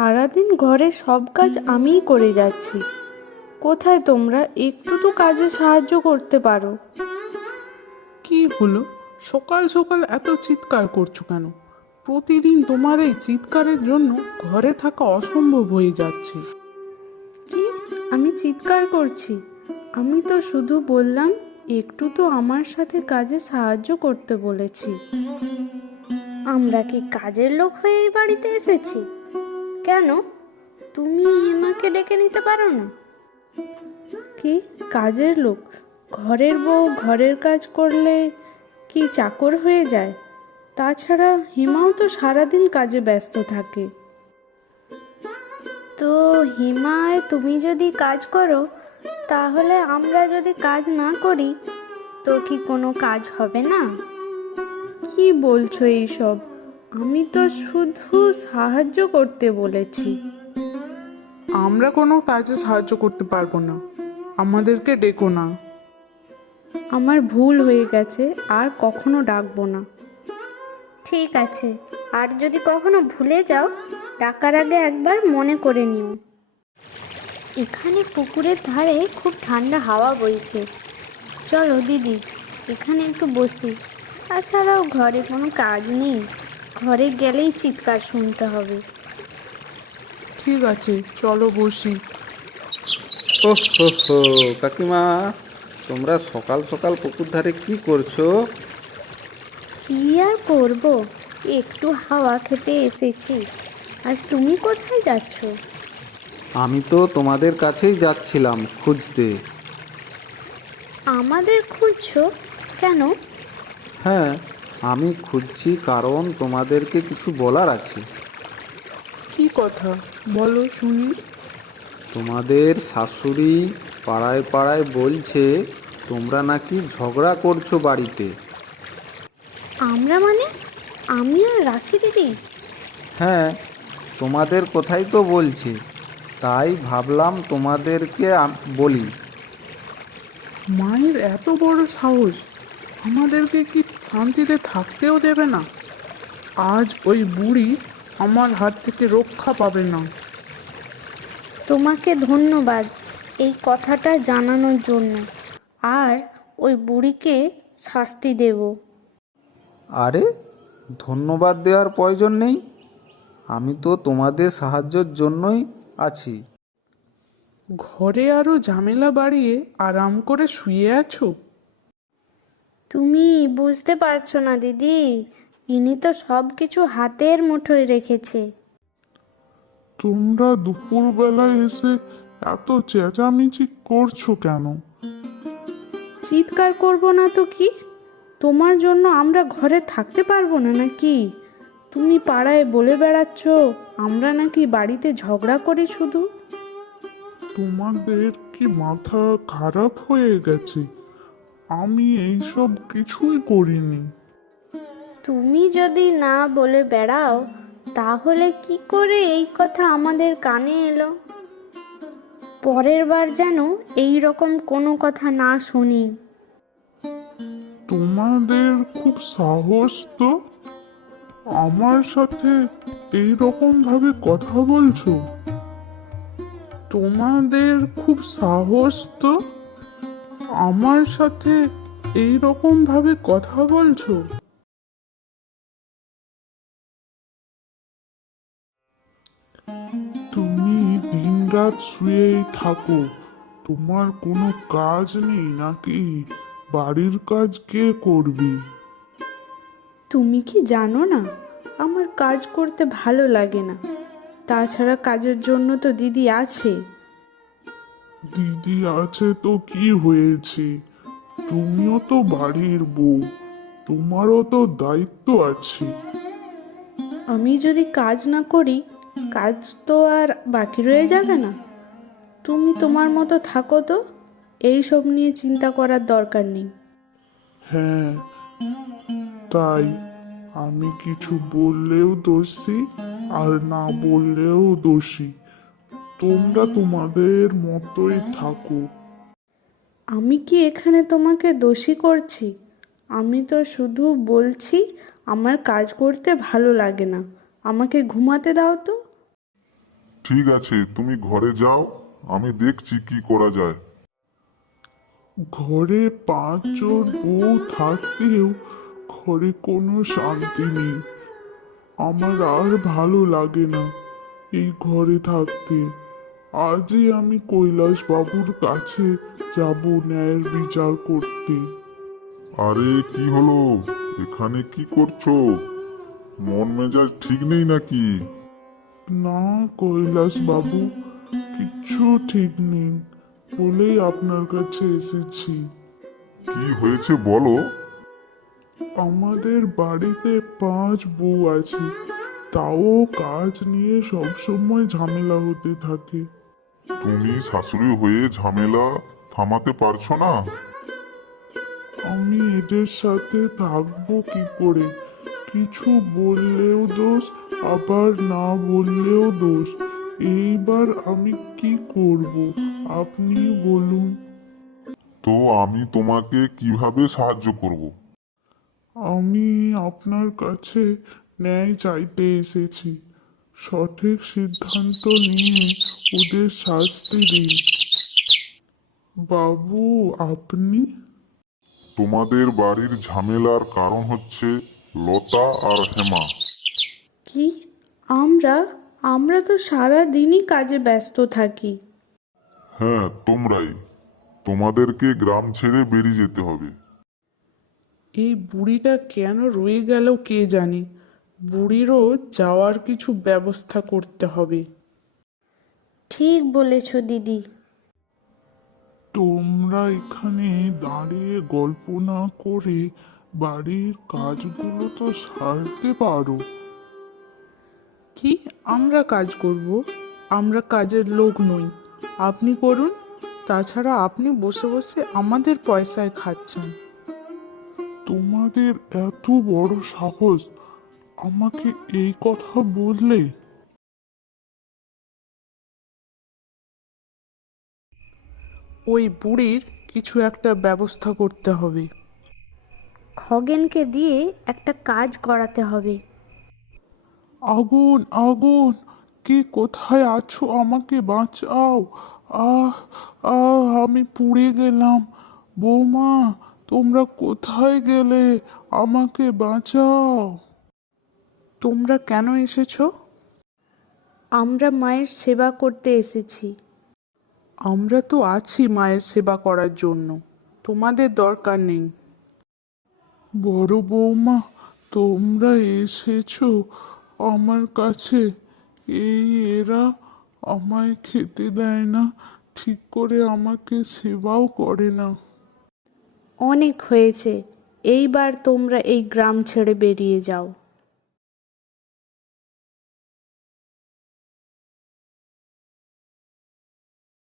সারাদিন ঘরে সব কাজ আমিই করে যাচ্ছি। কোথায় তোমরা? একটু তো কাজে সাহায্য করতে পারো। কি হলো? সকাল সকাল এত চিৎকার করছো কেন? প্রতিদিন তোমার এই চিৎকারের জন্য ঘরে থাকা অসম্ভব হয়ে যাচ্ছে। কি? আমি চিৎকার করছি? আমি তো শুধু বললাম একটু তো আমার সাথে কাজে সাহায্য করতে বলেছি। আমরা কি কাজের লোক হয়ে এই বাড়িতে এসেছি? কেন, তুমি হেমাকে ডেকে নিতে পারো না? কি কাজের লোক? ঘরের বউ ঘরের কাজ করলে কি চাকর হয়ে যায়? তাছাড়া হিমাও তো সারাদিন কাজে ব্যস্ত থাকে। তো হিমায় তুমি যদি কাজ করো, তাহলে আমরা যদি কাজ না করি তো কি কোনো কাজ হবে না? কি বলছো এইসব? আমি তো শুধু সাহায্য করতে বলেছি। আমরা কোনো কাজে সাহায্য করতে পারবো না, আমাদেরকে ডেকো না। আমার ভুল হয়ে গেছে, আর কখনো ডাকবো না। ঠিক আছে, আর যদি কখনো ভুলে যাও, ডাকার আগে একবার মনে করে নিও। এখানে পুকুরের ধারে খুব ঠান্ডা হাওয়া বইছে। চলো দিদি, এখানে একটু বসি। তাছাড়াও ঘরে কোনো কাজ নেই, ঘরে গেলেই চিৎকার শুনতে হবে। ঠিক আছে, চলো বসি। ওহ হো হো, কাকিমা, তোমরা সকাল সকাল পুকুর ধারে কি করছো? কি আর করব, একটু হাওয়া খেতে এসেছি। আর তুমি কোথায় যাচ্ছ? আমি তো তোমাদের কাছেই যাচ্ছিলাম খুঁজতে। আমাদের খুঁজছো কেন? হ্যাঁ, আমি খুঁজছি কারণ তোমাদেরকে কিছু বলার আছে। কি কথা বলো শুনি। তোমাদের শাশুড়ি পাড়ায় পাড়ায় বলছে তোমরা নাকি ঝগড়া করছো বাড়িতে। আমরা মানে? আমি আর রাখি দিদি? হ্যাঁ, তোমাদের কথাই তো বলছে, তাই ভাবলাম তোমাদেরকে বলি। মায়ের এত বড় সাহস, আমাদেরকে কি শান্তিতে থাকতেও দেবে না? আজ ওই বুড়ি আমার হাত থেকে রক্ষা পাবে না। তোমাকে ধন্যবাদ এই কথাটা জানানোর জন্য। আর ওই বুড়িকে শাস্তি দেব। আরে, ধন্যবাদ দেওয়ার প্রয়োজন নেই, আমি তো তোমাদের সাহায্যের জন্যই আছি। ঘরে আরো ঝামেলা বাড়িয়ে আরাম করে শুয়ে আছো? তুমি বুঝতে পারছো না দিদি, ইনি তো সব কিছু হাতের মুঠোয় রেখেছে। তোমরা দুপুরবেলায় এসে এত চেঁচামেচি করছো কেন? চিৎকার করব না তো কি? তোমার জন্য আমরা ঘরে থাকতে পারবো না নাকি? তুমি পাড়ায় বলে বেড়াচ্ছ আমরা নাকি বাড়িতে ঝগড়া করি শুধু। তোমাদের কি মাথা খারাপ হয়ে গেছে? আমি এইসব কিছুই করিনি। তুমি যদি না বলে বেড়াও, তাহলে কি করে এই কথা আমাদের কানে এলো? পরের বার যেন এই রকম কোনো কথা না শুনি। তোমাদের খুব সাহস তো, আমার সাথে এই রকম ভাবে কথা বলছো। তোমাদের খুব সাহস তো, আমার সাথে এই রকম ভাবে কথা বলছো? তুমি দিনরাত শুয়েই থাকো, তোমার কোনো কাজ নেই নাকি? বাড়ির কাজ কে করবি? তুমি কি জানো না আমার কাজ করতে ভালো লাগে না? তাছাড়া কাজের জন্য তো দিদি আছে। দিদি আছে তো কি হয়েছে, তুমিও তো বাড়ির বউ, তোমারও তো দায়িত্ব আছে। আমি যদি কাজ না করি, কাজ তো আর বাকি রয়ে যাবে না। তুমি তোমার মতো থাকো তো, এই সব নিয়ে চিন্তা করার দরকার নেই। হ্যাঁ, তাই আমি কিছু বললেও দোষী, আর না বললেও দোষী। তোমরা তোমাদের মতোই থাকো। আমি কি এখানে তোমাকে দোষী করছি? আমি তো শুধু বলছি আমার কাজ করতে ভালো লাগে না, আমাকে ঘুমাতে দাও তো। ঠিক আছে, তুমি ঘরে যাও, আমি দেখছি কি করা যায়। ঘরে 5 জন বউ থাকতেও ঘরে কোনো শান্তি নেই। আমার আর ভালো লাগে না এই ঘরে থাকতে। আজই আমি কৈলাস বাবুর কাছে যাব ন্যায়ের বিচার করতে। আরে কি হলো, এখানে কি করছো? মন মেজাজ ঠিক নেই নাকি? না কৈলাস বাবু, কিচ্ছু ঠিক নেই বলেই আপনার কাছে এসেছি। কি হয়েছে বলো। আমাদের বাড়িতে 5 বউ আছে, তাও কাজ নিয়ে সবসময় ঝামেলা হতে থাকে। তুমি শাশুড়ি হয়ে ঝামেলা থামাতে পারছো না? আমি এদের সাথে থাকবো কি করে? কিছু বললেও দোষ, আবার না বললেও দোষ। এইবার আমি কি করব আপনি বলুন। তো আমি তোমাকে কিভাবে সাহায্য করব? আমি আপনার কাছে ন্যায় চাইতে এসেছি। সঠিক সিদ্ধান্ত নিয়ে ওদের শাস্তি দিন। বাবু, আপনি? তোমাদের বাড়ির ঝামেলার কারণ হচ্ছে লতা আর হেমা। কি? আমরা আমরা তো সারা দিনই কাজে ব্যস্ত থাকি। হ্যাঁ, তোমরাই। তোমাদেরকে গ্রাম ছেড়ে বেরিয়ে যেতে হবে। এই বুড়িটা কেন রয়ে গেল কে জানে। বুড়িরও যাওয়ার কিছু ব্যবস্থা করতে হবে। ঠিক বলেছ দিদি। তোমরা এখানে দাঁড়িয়ে গল্প না করে বাড়ির কাজগুলো তো সারতে পারো। কি আমরা কাজ করব? আমরা কাজের লোক নই। আপনি করুন। তাছাড়া আপনি বসে বসে আমাদের পয়সায় খাচ্ছেন। তোমাদের এত বড় সাহস আমাকে এই কথা বললে? ওই বুড়ির কিছু একটা ব্যবস্থা করতে হবে। খগেনকে দিয়ে একটা কাজ করাতে হবে। আগুন, আগুন! কে কোথায় আছো? আমাকে বাঁচাও! আহ, আমি পুড়ে গেলাম। বৌমা, তোমরা কোথায় গেলে? আমাকে বাঁচাও! তোমরা কেন এসেছো? আমরা মায়ের সেবা করতে এসেছি। আমরা তো আছি মায়ের সেবা করার জন্য। তোমাদের দরকার নেই। বড় বৌমা, তোমরা এসেছো আমার কাছে? এরা আমায় খেতে দেয় না, ঠিক করে আমাকে সেবাও করে না। অনেক হয়েছে, এইবার তোমরা এই গ্রাম ছেড়ে বেরিয়ে যাও।